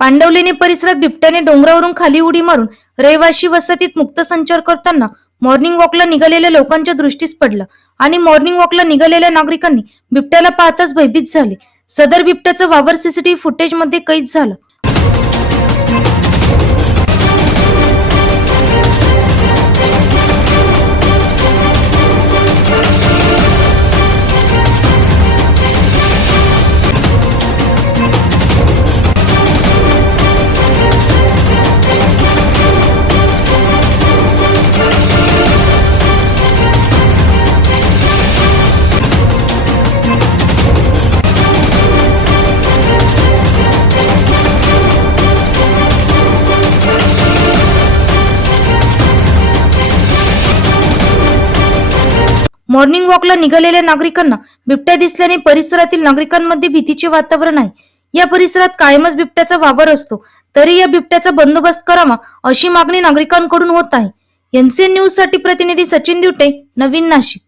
पांडवलेणी परिसरात बिबट्याने डोंगरावरून खाली उडी मारून रहिवाशी वसतीत मुक्त संचार करताना मॉर्निंग वॉकला निघालेल्या लोकांच्या दृष्टीस पडलं आणि मॉर्निंग वॉकला निघालेल्या नागरिकांनी बिबट्याला पाहताच भयभीत झाले. सदर बिबट्याचं वावर सीसीटीव्ही फुटेजमध्ये कैद झालं. मॉर्निंग वॉकला निघालेल्या नागरिकांना बिबट्या दिसल्याने परिसरातील नागरिकांमध्ये भीतीचे वातावरण आहे. या परिसरात कायमच बिबट्याचा वावर असतो. तरी या बिबट्याचा बंदोबस्त करावा अशी मागणी नागरिकांकडून होत आहे. एनसीएन न्यूजसाठी प्रतिनिधी सचिन दिवटे नवीन नाशिक.